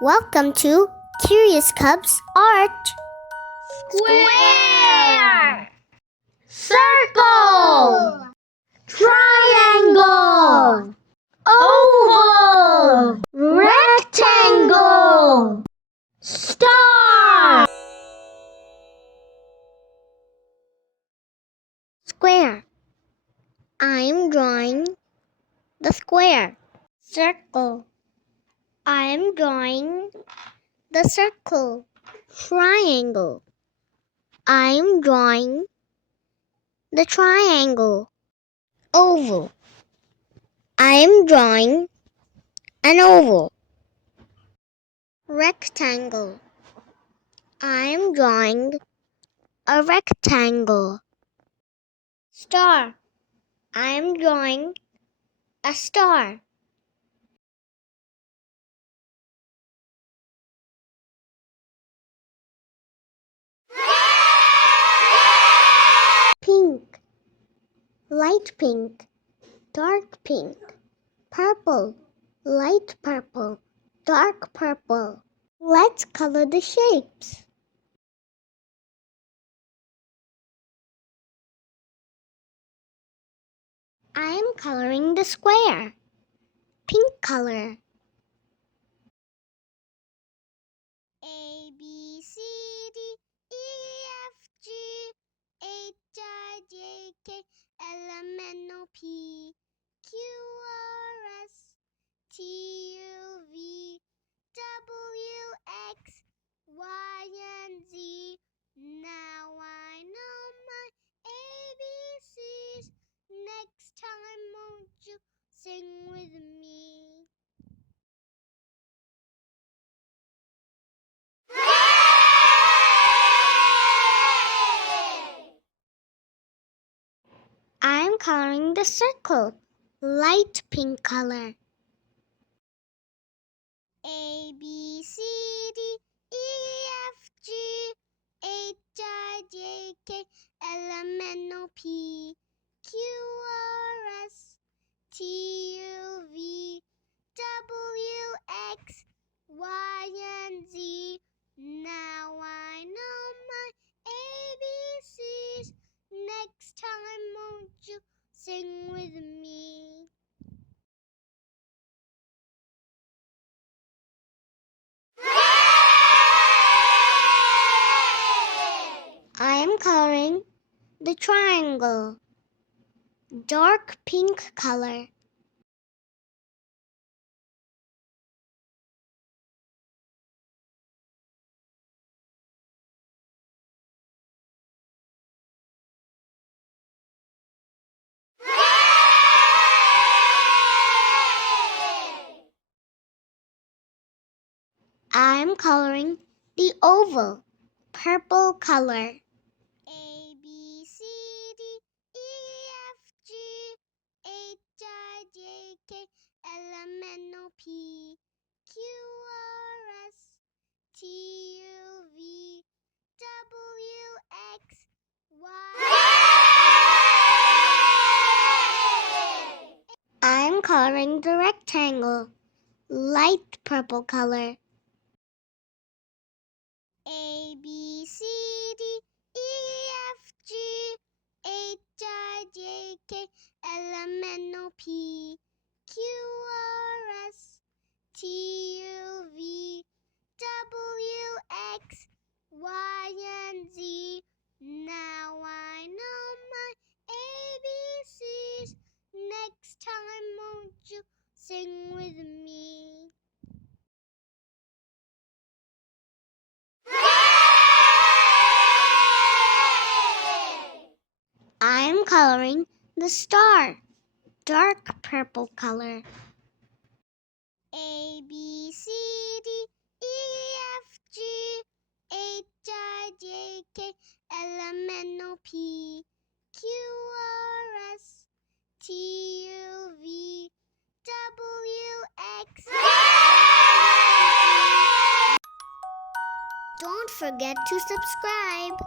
Welcome to Curious Cub's Art. Square, circle, triangle, oval, rectangle, star. Square. I'm drawing the square. Circle. I'm drawing the circle. Triangle. I'm drawing the triangle. Oval. I'm drawing an oval. Rectangle. I'm drawing a rectangle. Star. I'm drawing a star. Pink. Light pink. Dark pink. Purple. Light purple. Dark purple. Let's color the shapes. I'm coloring the square. Pink color. A, B, C, D, E, F, G, H, I, J, K, L, M, N, O, P, Q, R, S, T, U, V, W, X, Y, and Z. Now I know my ABCs. Next time, won't you sing with me? I'm coloring the circle. Light pink color. A, B, C, D, E, F, G, H, I, J, K, L, M, N, O, P, Q, R, S, T, U, V, W, X, Y, and Z. Now I know my ABCs. Next time, won't you sing with me? I am coloring the triangle. Dark pink color. I'm coloring the oval. Purple color. A, B, C, D, E, F, G, H, I, J, K, L, M, N, O, P, Q, R, S, T, U, V, W, X, Y. I'm coloring the rectangle. Light purple color. A, B, C, D, E, F, G, H, I, J, K, L, M, N, O, P, Q, R, S, T, U, V, W, X, Y, and Z. Now I know my ABCs. Next time, won't you sing with me? I'm coloring the star. Dark purple color. A, B, C, D, E, F, G, H, I, J, K, L, M, N, O, P, Q, R, S, T, U, V, W, X, Y, and Z. Don't forget to subscribe.